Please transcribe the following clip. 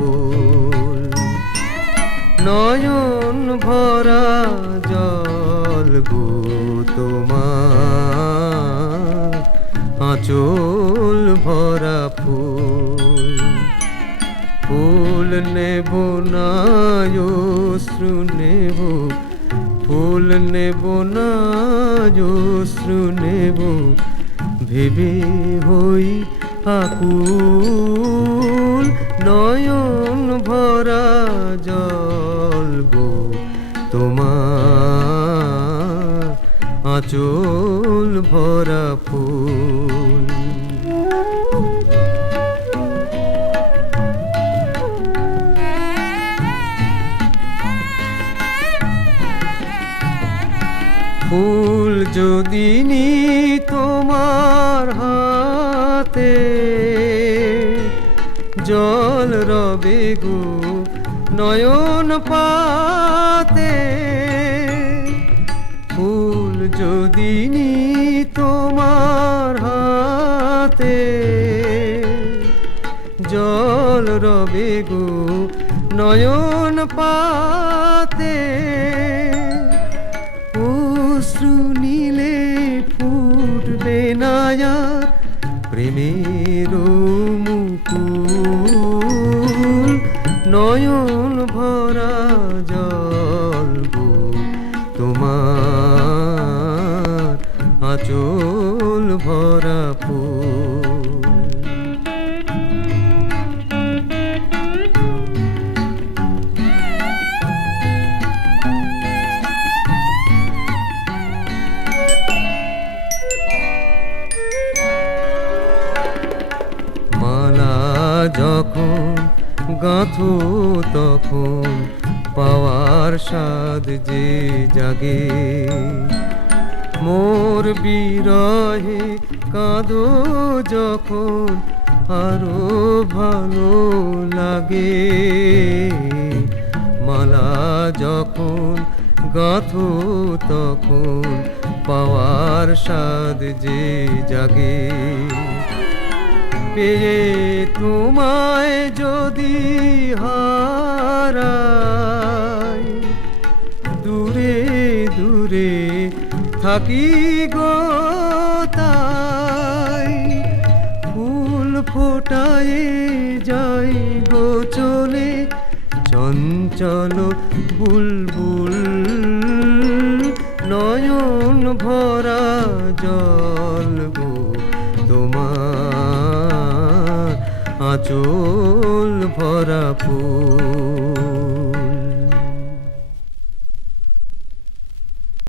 ফুল নয়ন ভরা জল গো তোমার আঁচল ভরা ফুল ফুল নেব না অশ্রু নেব ফুল নেব না অশ্রু নেব ভেবে হই আকুল নয়ন ভরা জল গো তোমার আঁচল ভরা ফুল ফুল যদি নি তোমার হাতে জল রবে গো নয়ন পাতে ফুল যদি নি তোমার হাতে জল রবে গো নয়ন পাতে অশ্রু নীলে ফুটবে না আর প্রেমের মুকুল নয়ন ভরা জল গো তোমার আঁচল ভরা ফুল মালা যখন গাঁথো তখন পাওয়ার স্বাদ যে জাগে মোর বিরহে কাঁদো যখন আরো ভালো লাগে মালা যখন গাঁথো তখন পাওয়ার স্বাদ যে জাগে পেয়ে তোমায় যদি হারাই দূরে দূরে থাকি গো তাই ফুল ফোটায় যাই গো চলে চঞ্চল বুলবুল নয়ন ভরা জল গো তোমার আঁচল ভরা ফুল